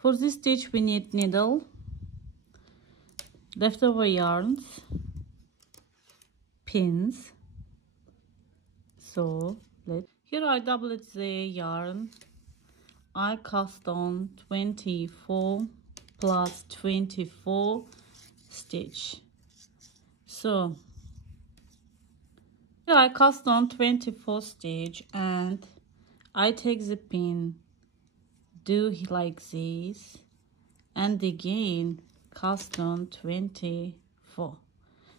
For this stitch we need needle, leftover yarns, pins. So here I doubled the yarn. I cast on 24 plus 24 stitch. So here I cast on 24 stitch and I take the pin, do like this, and again cast on 24.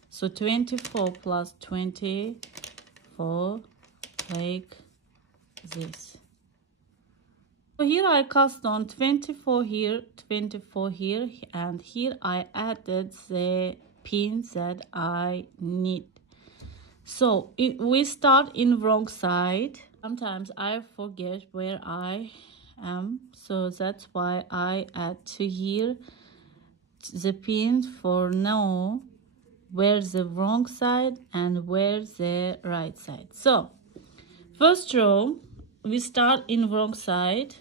So 24 plus 24 like this. So here I cast on 24 here, 24 here, and here I added the pins that I need. So we start in wrong side. Sometimes I forget where I am, so that's why I add to here the pins for know where the wrong side and where the right side. So first row we start in wrong side,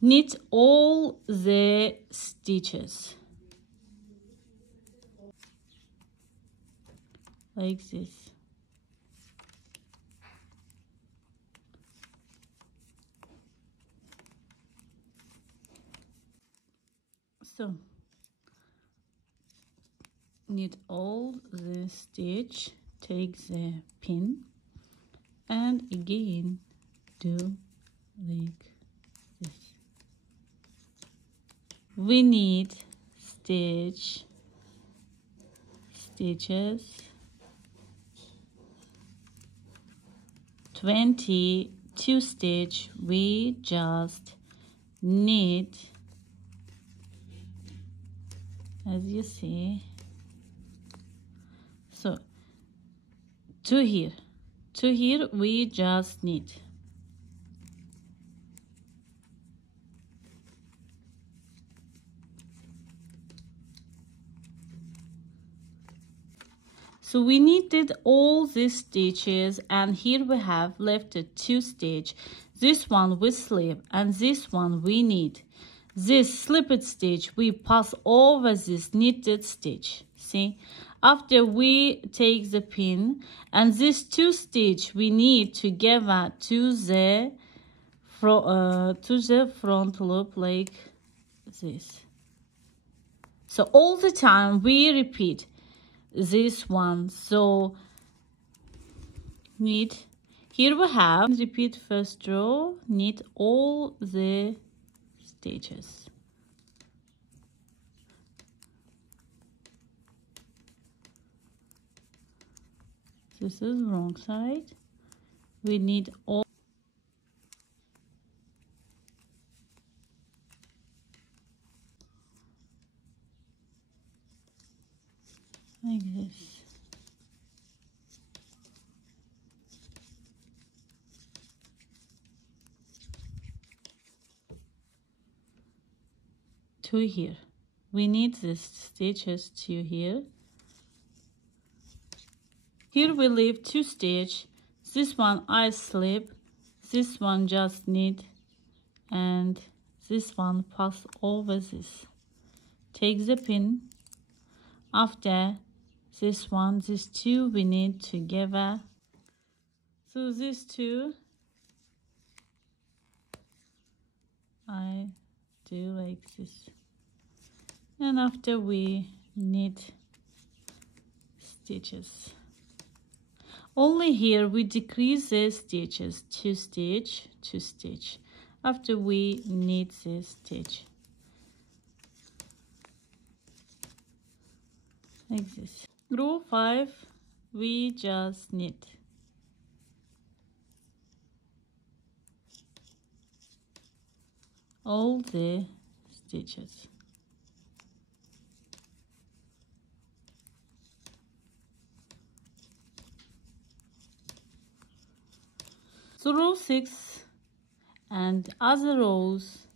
knit all the stitches like this. So knit all the stitch, take the pin, and again do like this. We need stitches 22 stitch. We just need, as you see, so to here we just need. So we knitted all these stitches, and here we have left 2 stitch. This one we slip and this one we knit. This slipped stitch we pass over this knitted stitch. See, after we take the pin, and these 2 stitch we knit together to the front loop like this. So all the time we repeat this one. So knit, here we have, repeat first row, knit all the stitches. This is wrong side. We need all like this. To here. We need these stitches to here. Here we leave 2 stitch. This one I slip, this one just knit, and this one pass over this. Take the pin. After this one, these 2 we knit together. So these 2 I do like this, and after we knit stitches. Only here we decrease the stitches, 2 stitch, 2 stitch, after we knit this stitch like this. Row 5 we just knit. All the stitches. So row 6 and other rows,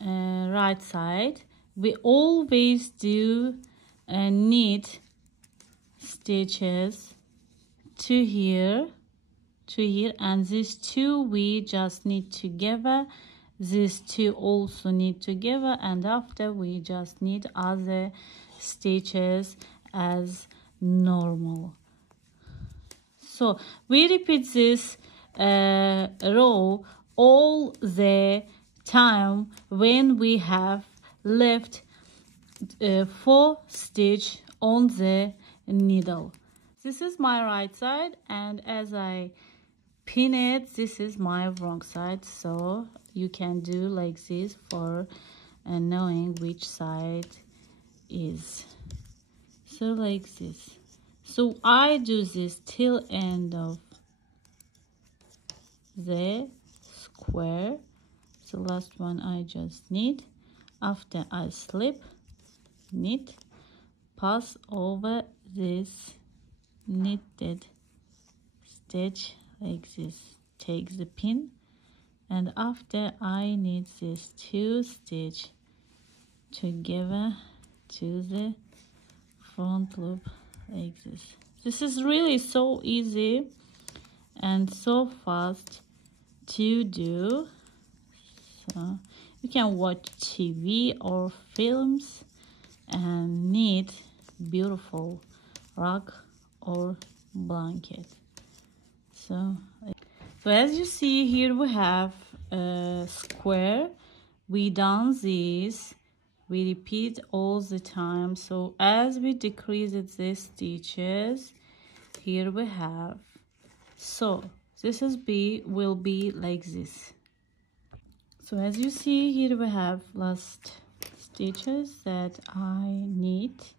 right side, we always do knit stitches to here, and these 2 we just knit together these two also knit together, and after we just knit other stitches as normal. So we repeat this row all the time when we have left 4 stitch on the needle. This is my right side, and as I pin it, this is my wrong side, so you can do like this for knowing which side is. So like this. So I do this till end of the square. The last one I just knit. After I slip, knit, pass over this knitted stitch like this, take the pin, and after I knit these 2 stitch together to the front loop like this. This is really so easy and so fast to do. So you can watch TV or films and knit beautiful rug or blanket. So as you see here, we have a square. We done this, we repeat all the time. So as we decrease the stitches, here we have, so this is will be like this. So as you see here, we have last stitches that I knit.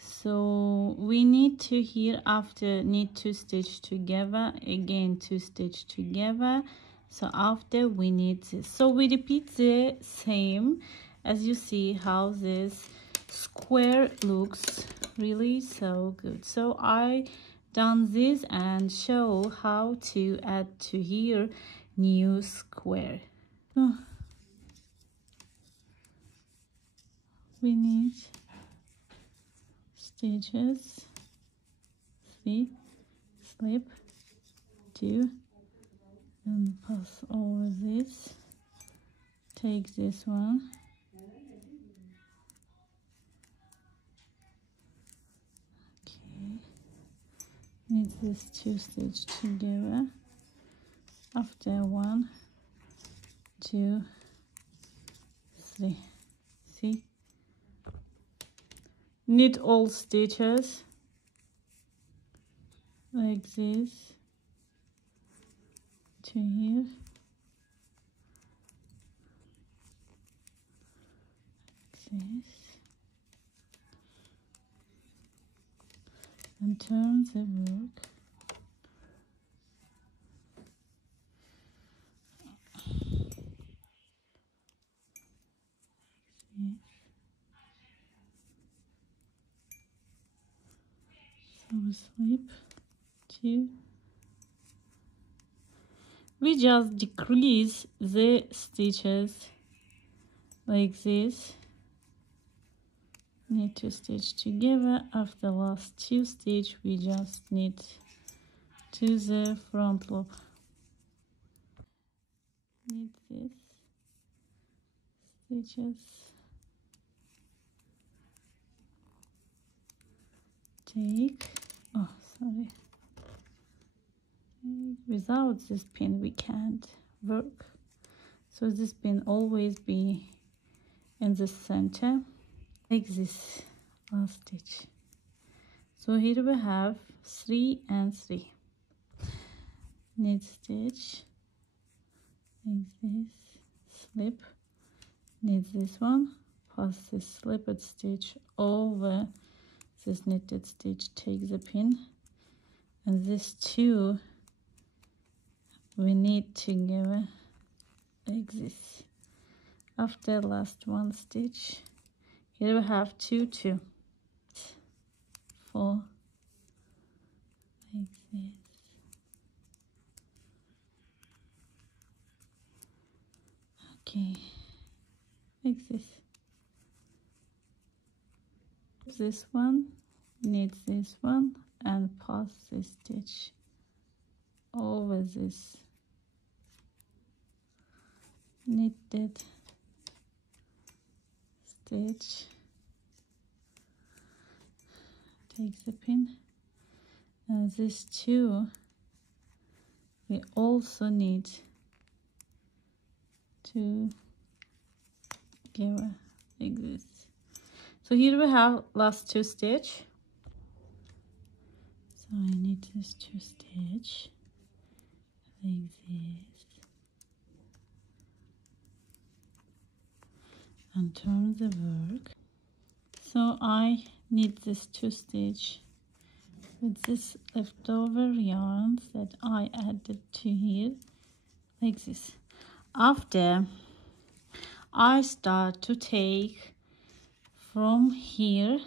So we need to here after knit 2 stitch together, again 2 stitch together. So after we knit this, so we repeat the same. As you see how this square looks really so good. So I done this and show how to add to here new square. So we need stitches, 3, slip, 2, and pass over this, take this one, okay, knit these 2 stitch together, after 1, 2, 3, see, knit all stitches like this to here, like this, and turn the work. So we slip 2. We just decrease the stitches like this. Knit 2 stitch together. After last 2 stitch, we just knit to the front loop. Knit this stitches. Take, oh sorry, without this pin we can't work, so this pin always be in the center like this last stitch. So here we have 3 and 3, knit stitch like this, slip, knit this one, pass this slipped stitch over this knitted stitch, take the pin, and these 2 we knit together like this. After last 1 stitch, here we have 2, 2, 4 like this, okay, like this one, knit this one, and pass this stitch over this knitted stitch, take the pin, and these two we also need to give like this. So here we have last two stitch, so I need this two stitch like this and turn the work. So I need this two stitch with this leftover yarn that I added to here like this. After I start to take from here